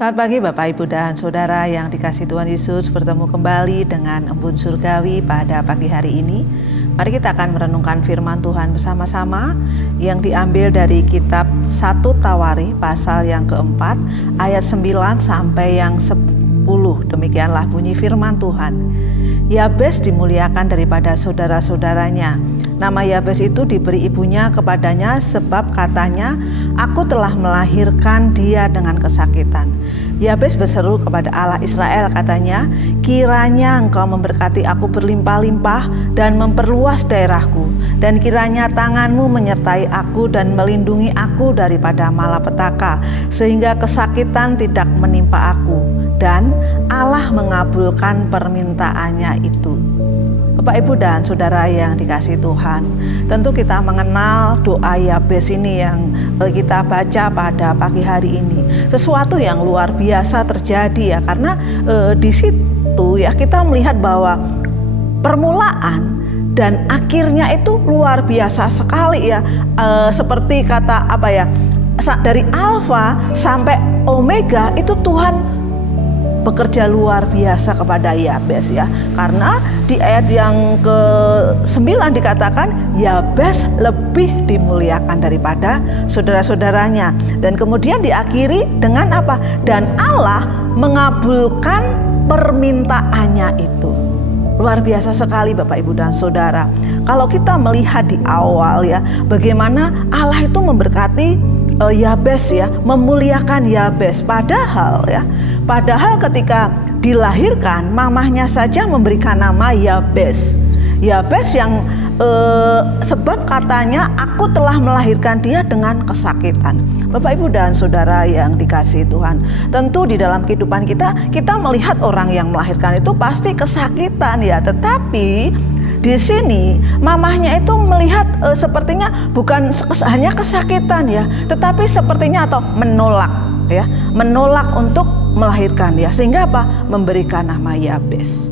Selamat pagi Bapak, Ibu, dan Saudara yang dikasihi Tuhan Yesus. Bertemu kembali dengan Embun Surgawi pada pagi hari ini. Mari kita akan merenungkan firman Tuhan bersama-sama yang diambil dari kitab 1 Tawari pasal yang keempat ayat 9 sampai yang 10. Demikianlah bunyi firman Tuhan. Yabes dimuliakan daripada saudara-saudaranya. Nama Yabes itu diberi ibunya kepadanya sebab katanya, "Aku telah melahirkan dia dengan kesakitan." Yabes berseru kepada Allah Israel, katanya, "Kiranya Engkau memberkati aku berlimpah-limpah dan memperluas daerahku, dan kiranya tangan-Mu menyertai aku dan melindungi aku daripada malapetaka, sehingga kesakitan tidak menimpa aku." Dan Allah mengabulkan permintaannya itu. Bapak, Ibu, dan Saudara yang dikasihi Tuhan, tentu kita mengenal doa Yabes ini yang kita baca pada pagi hari ini. Sesuatu yang luar biasa terjadi ya, karena di situ ya kita melihat bahwa permulaan dan akhirnya itu luar biasa sekali ya. Seperti kata dari Alfa sampai Omega itu Tuhan bekerja luar biasa kepada Yabes ya. Karena di ayat yang ke-9 dikatakan Yabes lebih dimuliakan daripada saudara-saudaranya. Dan kemudian diakhiri dengan apa? Dan Allah mengabulkan permintaannya itu. Luar biasa sekali Bapak, Ibu, dan Saudara. Kalau kita melihat di awal ya, bagaimana Allah itu memberkati Yabes ya, memuliakan Yabes. Padahal ketika dilahirkan, mamahnya saja memberikan nama Yabes. Yabes yang sebab katanya, "Aku telah melahirkan dia dengan kesakitan." Bapak, Ibu, dan Saudara yang dikasihi Tuhan, tentu di dalam kehidupan kita melihat orang yang melahirkan itu pasti kesakitan ya. Tetapi di sini mamahnya itu melihat sepertinya bukan hanya kesakitan ya, tetapi sepertinya menolak untuk melahirkan ya, sehingga memberikan nama Yabes.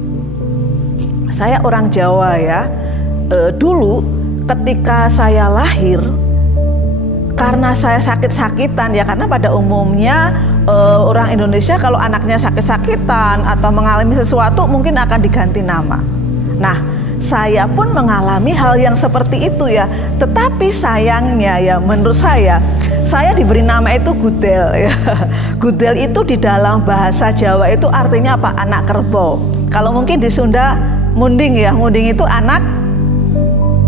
Saya orang Jawa ya, dulu ketika saya lahir, karena saya sakit-sakitan ya, karena pada umumnya orang Indonesia kalau anaknya sakit-sakitan atau mengalami sesuatu mungkin akan diganti nama. Nah, saya pun mengalami hal yang seperti itu ya. Tetapi sayangnya ya, menurut saya diberi nama itu Gudel ya. Gudel itu di dalam bahasa Jawa itu artinya apa? Anak kerbau. Kalau mungkin di Sunda munding ya. Munding itu anak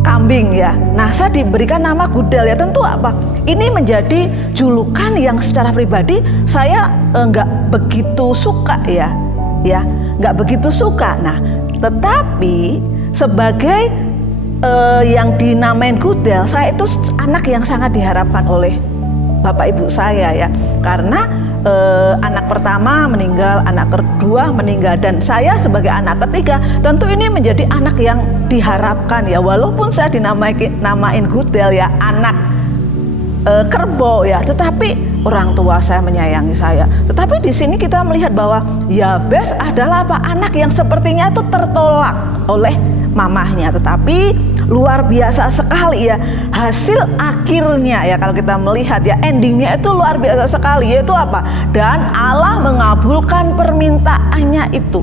kambing ya. Nah, saya diberikan nama Gudel ya. Tentu ini menjadi julukan yang secara pribadi saya nggak begitu suka ya. Nggak begitu suka. Nah, tetapi sebagai yang dinamain Gudel, saya itu anak yang sangat diharapkan oleh bapak ibu saya ya. Karena anak pertama meninggal, anak kedua meninggal, dan saya sebagai anak ketiga tentu ini menjadi anak yang diharapkan ya. Walaupun saya namain Gudel ya, anak kerbau ya, tetapi orang tua saya menyayangi saya. Tetapi di sini kita melihat bahwa Yabes adalah anak yang sepertinya itu tertolak oleh mamahnya, tetapi luar biasa sekali ya hasil akhirnya ya. Kalau kita melihat ya, endingnya itu luar biasa sekali, yaitu dan Allah mengabulkan permintaannya itu.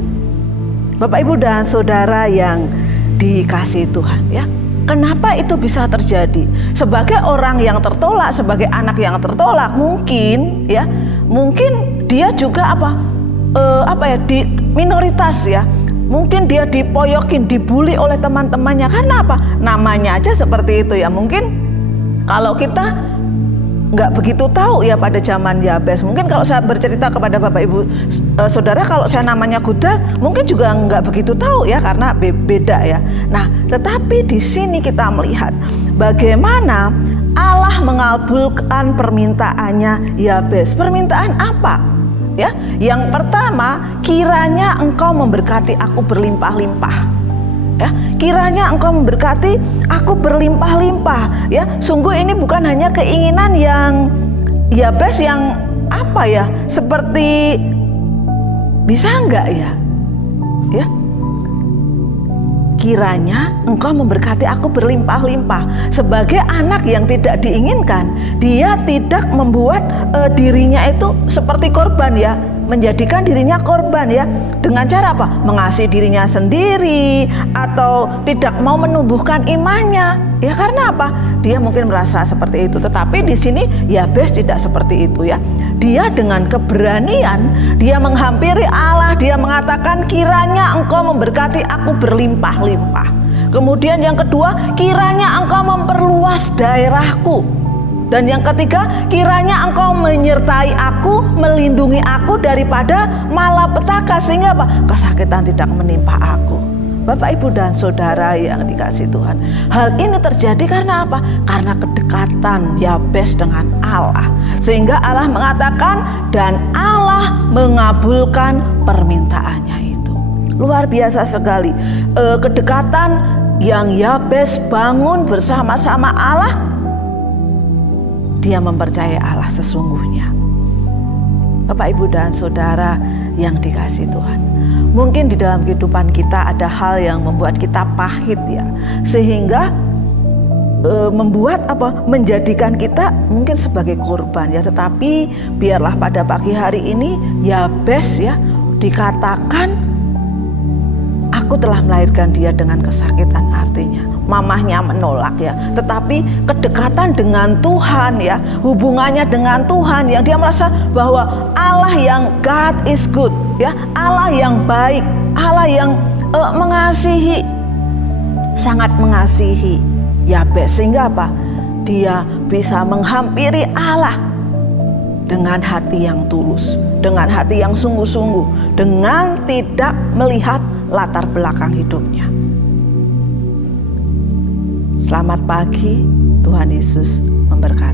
Bapak, Ibu, dan Saudara yang dikasihi Tuhan ya, kenapa itu bisa terjadi? Sebagai orang yang tertolak, sebagai anak yang tertolak, mungkin dia juga di minoritas ya. Mungkin dia dipoyokin, dibully oleh teman-temannya. Karena namanya aja seperti itu ya. Mungkin kalau kita nggak begitu tahu ya pada zaman Yabes. Mungkin kalau saya bercerita kepada Bapak, Ibu, Saudara, kalau saya namanya Gudel, mungkin juga nggak begitu tahu ya, karena beda ya. Nah, tetapi di sini kita melihat bagaimana Allah mengabulkan permintaannya Yabes. Permintaan apa? Ya, yang pertama, kiranya Engkau memberkati aku berlimpah-limpah. Ya, kiranya Engkau memberkati aku berlimpah-limpah. Ya, sungguh ini bukan hanya keinginan yang Yabes yang seperti bisa enggak ya? Ya. kiranya engkau memberkati aku berlimpah-limpah. Sebagai anak yang tidak diinginkan, dia tidak membuat dirinya itu seperti korban ya, menjadikan dirinya korban ya, dengan cara apa? Mengasihi dirinya sendiri atau tidak mau menumbuhkan imannya. Ya karena apa? Dia mungkin merasa seperti itu. Tetapi di sini Yabes tidak seperti itu ya. Dia dengan keberanian, dia menghampiri Allah, dia mengatakan kiranya engkau memberkati aku berlimpah-limpah. Kemudian yang kedua, kiranya engkau memperluas daerahku. Dan yang ketiga, kiranya engkau menyertai aku, melindungi aku daripada malapetaka, sehingga apa? Kesakitan tidak menimpa aku. Bapak, Ibu, dan Saudara yang dikasihi Tuhan, hal ini terjadi karena apa? Karena kedekatan Yabes dengan Allah, sehingga Allah mengatakan dan Allah mengabulkan permintaannya itu. Luar biasa sekali kedekatan yang Yabes bangun bersama-sama Allah. Dia mempercayai Allah sesungguhnya. Bapak, Ibu, dan Saudara yang dikasihi Tuhan, mungkin di dalam kehidupan kita ada hal yang membuat kita pahit ya, sehingga menjadikan kita mungkin sebagai korban ya. Tetapi biarlah pada pagi hari ini Yabes ya dikatakan, aku telah melahirkan dia dengan kesakitan. Artinya mamahnya menolak ya, tetapi kedekatan dengan Tuhan ya, hubungannya dengan Tuhan yang dia merasa bahwa Allah yang God is good ya, Allah yang baik, Allah yang mengasihi, sangat mengasihi Yabes, sehingga apa? Dia bisa menghampiri Allah dengan hati yang tulus, dengan hati yang sungguh-sungguh, dengan tidak melihat latar belakang hidupnya. Selamat pagi, Tuhan Yesus memberkati.